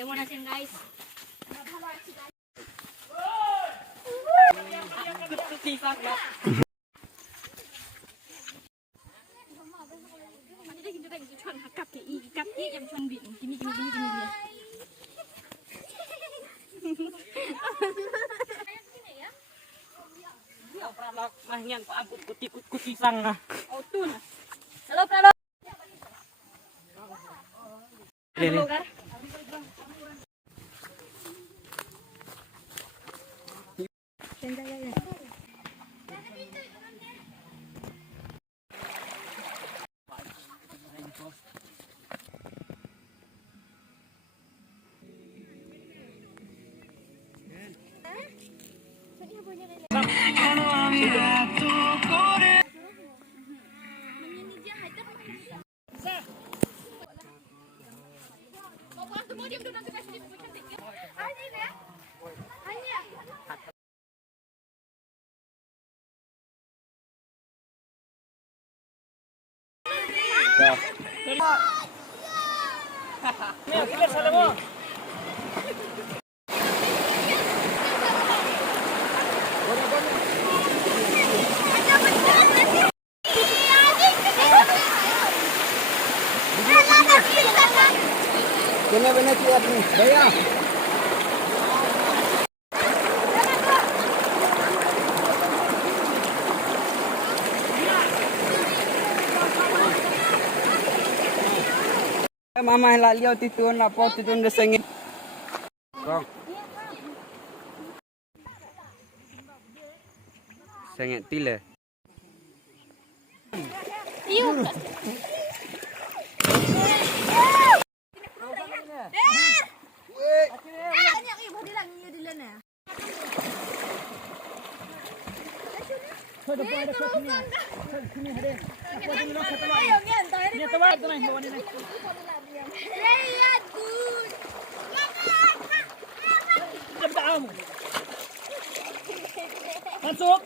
কেমন আছেন গাইস? ভালো আছি guys. Yang cuman gini dia. Pralog mahyan ko abot kuti sang ah. Oh, tun. Halo, Prado. Halo, Kar. Benar-benar siap nih, Daya. Mama lah lihat itu nak pot itu udah sengit. Bang. Sengit tila. Iyo. Masuk.